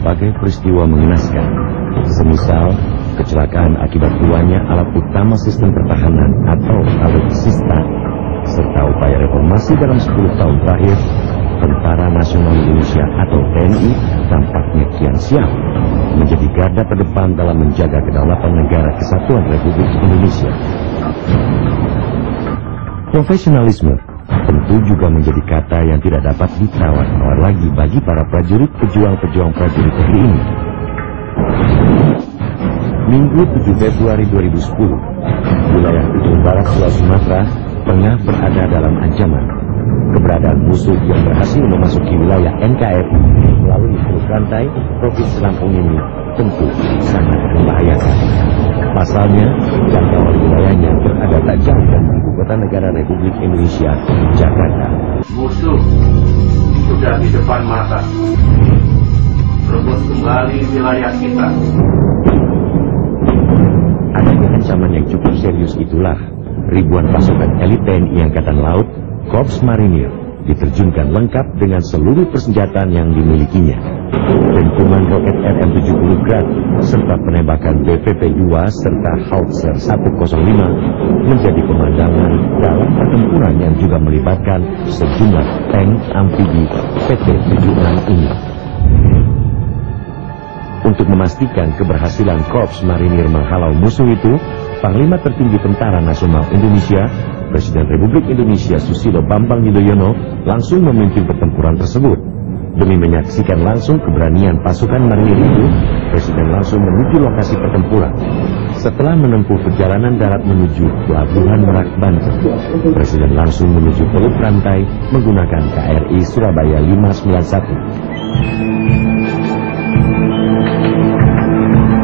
berbagai peristiwa mengenaskan, semisal kecelakaan akibat keluarnya alat utama sistem pertahanan atau alutsista, serta upaya reformasi dalam 10 tahun terakhir. Tentara Nasional Indonesia atau TNI tampaknya kian siap menjadi garda terdepan dalam menjaga kedaulatan negara kesatuan Republik Indonesia. Profesionalisme tentu juga menjadi kata yang tidak dapat ditawar-tawar lagi bagi para prajurit pejuang-pejuang prajurit negeri ini. Minggu 7 Februari 2010, wilayah ujung barat Pulau Sumatera tengah berada dalam ancaman. Keberadaan musuh yang berhasil memasuki wilayah NKRI melalui Teluk Rantai, Provinsi Lampung ini tentu sangat membahayakan. Pasalnya, jangkauan wilayahnya berada tak jauh dari ibu kota negara Republik Indonesia, Jakarta. Musuh sudah di depan mata. Rebut kembali wilayah kita. Adanya ancaman yang cukup serius itulah ribuan pasukan elit TNI Angkatan Laut, Korps Marinir, diterjunkan lengkap dengan seluruh persenjataan yang dimilikinya. Dentuman roket RM-70 Grad serta penembakan BVP-2 serta Howitzer 105 menjadi pemandangan dalam pertempuran yang juga melibatkan sejumlah tank amfibi PT-76 ini. Untuk memastikan keberhasilan Korps Marinir menghalau musuh itu, Panglima Tertinggi Tentara Nasional Indonesia, Presiden Republik Indonesia Susilo Bambang Yudhoyono langsung memimpin pertempuran tersebut. Demi menyaksikan langsung keberanian pasukan marinir itu, Presiden langsung menuju lokasi pertempuran. Setelah menempuh perjalanan darat menuju Pelabuhan Merak, Banten, Presiden langsung menuju Teluk Rantai menggunakan KRI Surabaya 591.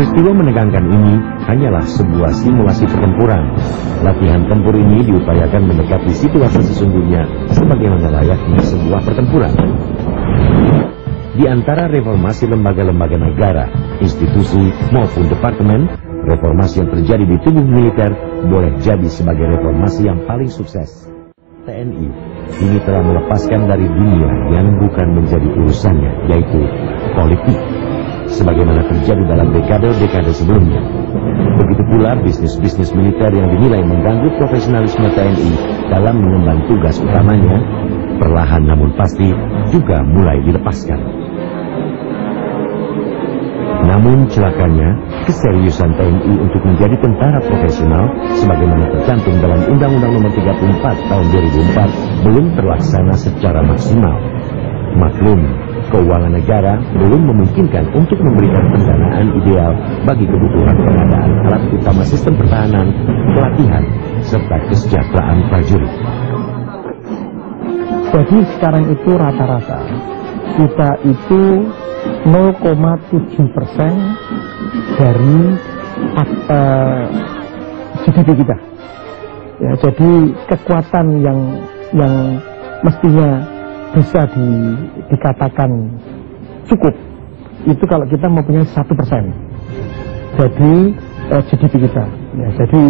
Peristiwa menegangkan ini hanyalah sebuah simulasi pertempuran. Latihan tempur ini diupayakan mendekati situasi sesungguhnya sebagaimana layaknya sebuah pertempuran. Di antara reformasi lembaga-lembaga negara, institusi maupun departemen, reformasi yang terjadi di tubuh militer boleh jadi sebagai reformasi yang paling sukses. TNI ini telah melepaskan dari dunia yang bukan menjadi urusannya, yaitu politik, sebagaimana terjadi dalam dekade-dekade sebelumnya. Begitu pula bisnis-bisnis militer yang dinilai mengganggu profesionalisme TNI dalam mengemban tugas utamanya, perlahan namun pasti juga mulai dilepaskan. Namun celakanya, keseriusan TNI untuk menjadi tentara profesional sebagaimana tercantum dalam Undang-Undang Nomor 34 Tahun 2004 belum terlaksana secara maksimal. Maklum, keuangan negara belum memungkinkan untuk memberikan pendanaan ideal bagi kebutuhan pengadaan alat utama sistem pertahanan, pelatihan, serta kesejahteraan prajurit. Jadi sekarang itu rata-rata kita itu 0,7% dari GDP kita. Ya, jadi kekuatan yang mestinya bisa dikatakan cukup itu kalau kita mempunyai 1% jadi GDP kita. Ya, jadi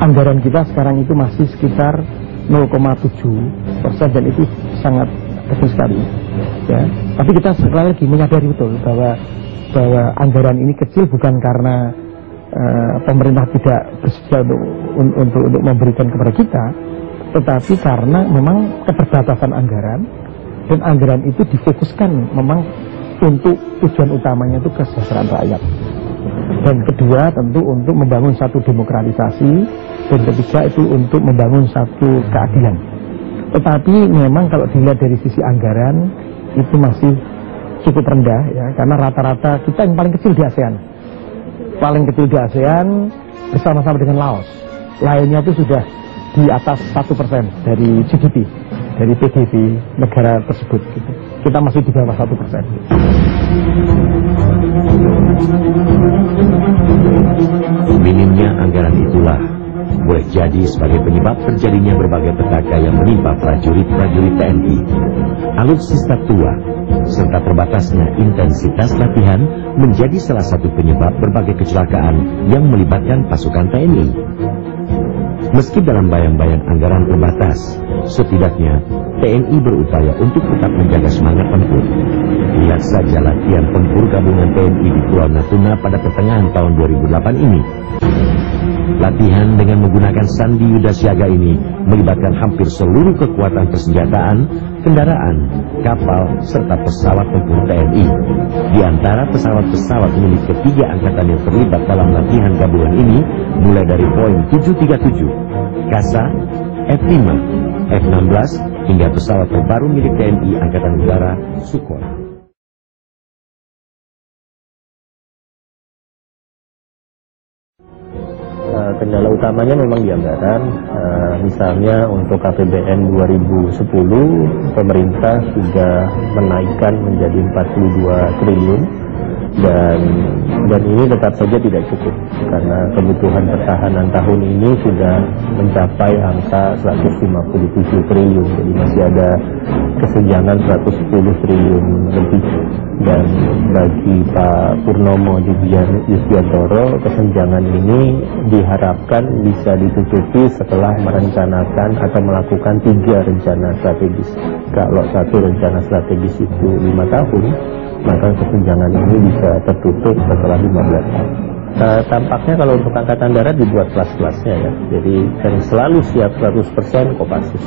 anggaran kita sekarang itu masih sekitar 0,7% dan itu sangat kecil sekali. Ya, tapi kita sekali lagi menyadari betul bahwa anggaran ini kecil bukan karena pemerintah tidak bersedia untuk memberikan kepada kita, tetapi karena memang keterbatasan anggaran, dan anggaran itu difokuskan memang untuk tujuan utamanya itu kesejahteraan rakyat. Dan kedua tentu untuk membangun satu demokratisasi, dan ketiga itu untuk membangun satu keadilan. Tetapi memang kalau dilihat dari sisi anggaran itu masih cukup rendah ya, karena rata-rata kita yang paling kecil di ASEAN. Paling kecil di ASEAN bersama-sama dengan Laos. Lainnya itu sudah di atas 1% dari GDP, dari PDB negara tersebut gitu. Kita masih di bawah 1%. Minimnya anggaran itulah boleh jadi sebagai penyebab terjadinya berbagai petaka yang menimpa prajurit-prajurit TNI, alutsista tua, serta terbatasnya intensitas latihan menjadi salah satu penyebab berbagai kecelakaan yang melibatkan pasukan TNI. Meski dalam bayang-bayang anggaran terbatas, setidaknya TNI berupaya untuk tetap menjaga semangat tempur. Lihat saja latihan tempur gabungan TNI di Pulau Natuna pada pertengahan tahun 2008 ini. Latihan dengan menggunakan sandi yuda siaga ini melibatkan hampir seluruh kekuatan persenjataan, kendaraan, kapal, serta pesawat tempur TNI. Di antara pesawat-pesawat milik ketiga angkatan yang terlibat dalam latihan gabungan ini, mulai dari Boeing 737, Kasa, F-5, F-16, hingga pesawat terbaru milik TNI Angkatan Udara, Sukhoi. Kendala utamanya memang di anggaran, misalnya untuk APBN 2010 pemerintah sudah menaikkan menjadi 42 triliun dan ini tetap saja tidak cukup karena kebutuhan pertahanan tahun ini sudah mencapai angka 157 triliun, jadi masih ada kesenjangan 110 triliun lebih. Dan bagi Pak Purnomo Yusdiantoro, kesenjangan ini diharapkan bisa ditutupi setelah merencanakan atau melakukan 3 rencana strategis. Kalau 1 rencana strategis itu 5 tahun, maka kesenjangan ini bisa tertutup setelah 15 tahun. Tampaknya kalau untuk Angkatan Darat dibuat kelas-kelasnya ya, jadi yang selalu siap 100% Kopassus.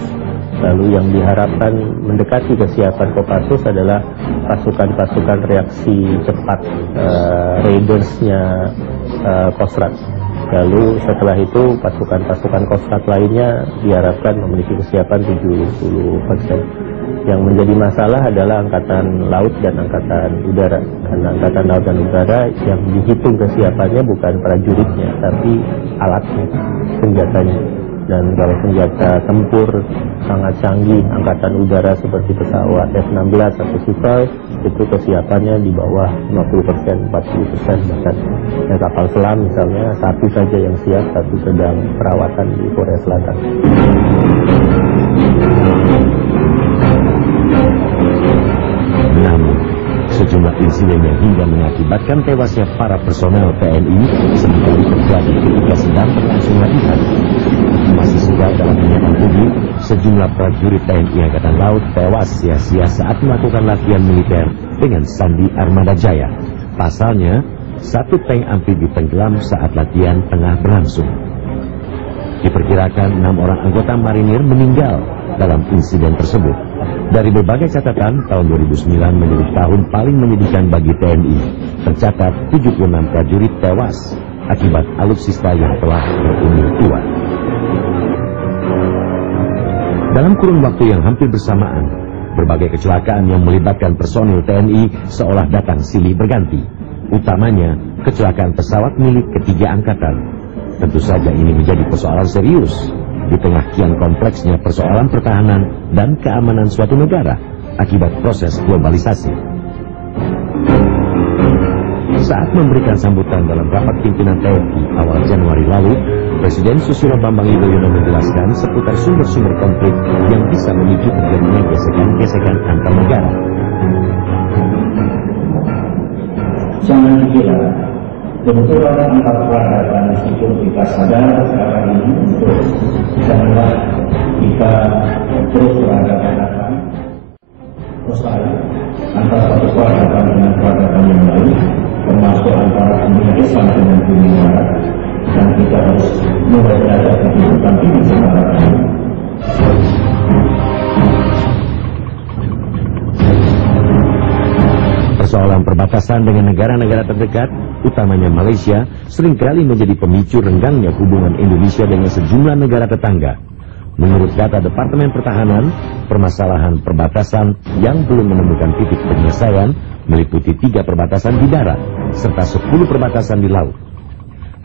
Lalu yang diharapkan mendekati kesiapan Kopassus adalah pasukan-pasukan reaksi cepat, Raidersnya Kostrat. Lalu setelah itu pasukan-pasukan Kostrat lainnya diharapkan memiliki kesiapan 70%. Yang menjadi masalah adalah Angkatan Laut dan Angkatan Udara. Karena Angkatan Laut dan Udara yang dihitung kesiapannya bukan prajuritnya, tapi alatnya, senjatanya. Dan kalau senjata tempur sangat canggih, Angkatan Udara seperti pesawat F-16 atau Sukhoi, itu kesiapannya di bawah 50%, 40%. Bahkan ya, kapal selam misalnya, 1 saja yang siap, 1 sedang perawatan di Korea Selatan. Namun, sejumlah insiden yang hingga mengakibatkan tewasnya para personel TNI seringkali terjadi ketika sedang berlangsung latihan. Masih segar dalam ingatan publik, sejumlah prajurit TNI Angkatan Laut tewas sia-sia saat melakukan latihan militer dengan sandi Armada Jaya. Pasalnya, 1 tank amfibi tenggelam saat latihan tengah berlangsung. Diperkirakan 6 orang anggota marinir meninggal dalam insiden tersebut. Dari berbagai catatan, tahun 2009 menjadi tahun paling menyedihkan bagi TNI. Tercatat 76 prajurit tewas akibat alutsista yang telah berumur tua. Dalam kurun waktu yang hampir bersamaan, berbagai kecelakaan yang melibatkan personil TNI seolah datang silih berganti. Utamanya, kecelakaan pesawat milik ketiga angkatan. Tentu saja ini menjadi persoalan serius di tengah kian kompleksnya persoalan pertahanan dan keamanan suatu negara akibat proses globalisasi. Saat memberikan sambutan dalam rapat pimpinan TNI awal Januari lalu, Presiden Susilo Bambang Yudhoyono menjelaskan seputar sumber-sumber konflik yang bisa memicu terjadinya gesekan-gesekan antar negara. Jangan dikira benturan antar peradaban meskipun kita sadar sekarang ini terus, janganlah kita terus berhadapan-hadapan mustahil antara satu peradaban dengan peradaban yang lain, termasuk antara dunia Islam dengan dunia Barat, dan kita harus mulai belajar kehidupan ini secara baik. Persoalan perbatasan dengan negara-negara terdekat, utamanya Malaysia, seringkali menjadi pemicu renggangnya hubungan Indonesia dengan sejumlah negara tetangga. Menurut data Departemen Pertahanan, permasalahan perbatasan yang belum menemukan titik penyelesaian meliputi 3 perbatasan di darat, serta 10 perbatasan di laut.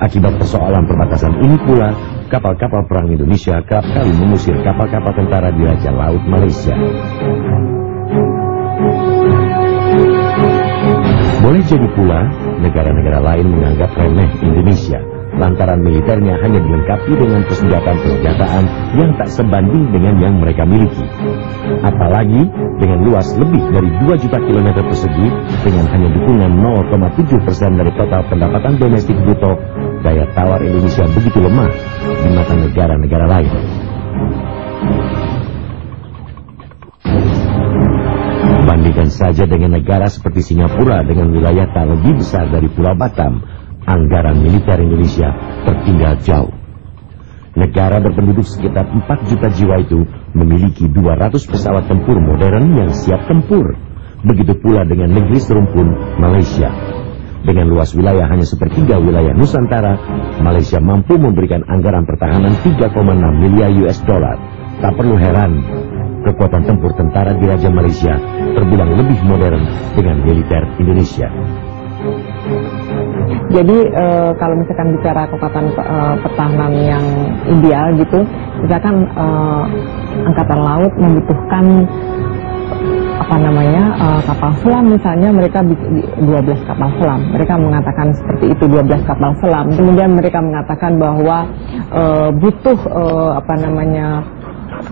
Akibat persoalan perbatasan ini pula, kapal-kapal perang Indonesia kerap kali mengusir kapal-kapal tentara di Raja Laut Malaysia. Boleh jadi pula, negara-negara lain menganggap remeh Indonesia, lantaran militernya hanya dilengkapi dengan persenjataan-persenjataan yang tak sebanding dengan yang mereka miliki. Apalagi dengan luas lebih dari 2 juta kilometer persegi, dengan hanya dukungan 0,7% dari total pendapatan domestik bruto, daya tawar Indonesia begitu lemah di mata negara-negara lain. Bandingkan saja dengan negara seperti Singapura dengan wilayah tak lebih besar dari Pulau Batam, anggaran militer Indonesia tertinggal jauh. Negara berpenduduk sekitar 4 juta jiwa itu memiliki 200 pesawat tempur modern yang siap tempur. Begitu pula dengan negeri serumpun Malaysia. Dengan luas wilayah hanya sepertiga wilayah Nusantara, Malaysia mampu memberikan anggaran pertahanan 3,6 miliar US dollar. Tak perlu heran, kekuatan tempur tentara Diraja Malaysia terbilang lebih modern dengan militer Indonesia. Jadi kalau misalkan bicara kekuatan pertahanan yang ideal gitu, misalkan Angkatan Laut membutuhkan kapal selam, misalnya mereka 12 kapal selam. Mereka mengatakan seperti itu, 12 kapal selam. Kemudian mereka mengatakan bahwa butuh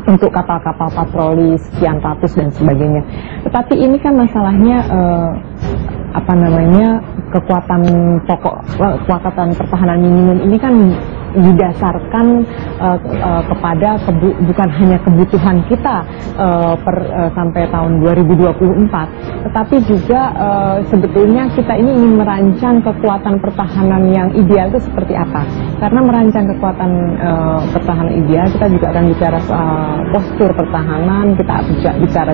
untuk kapal-kapal patroli sekian ratus dan sebagainya. Tetapi ini kan masalahnya kekuatan pertahanan minimum ini kan didasarkan kepada bukan hanya kebutuhan kita sampai tahun 2024, tetapi juga sebetulnya kita ini ingin merancang kekuatan pertahanan yang ideal itu seperti apa. Karena merancang kekuatan pertahanan ideal, kita juga akan bicara soal postur pertahanan, kita akan bicara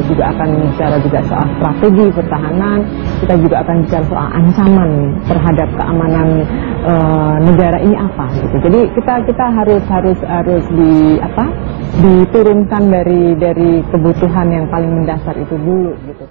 juga soal strategi pertahanan, kita juga akan bicara soal ancaman terhadap keamanan negara ini apa gitu. Jadi kita harus diturunkan dari kebutuhan yang paling mendasar itu dulu gitu.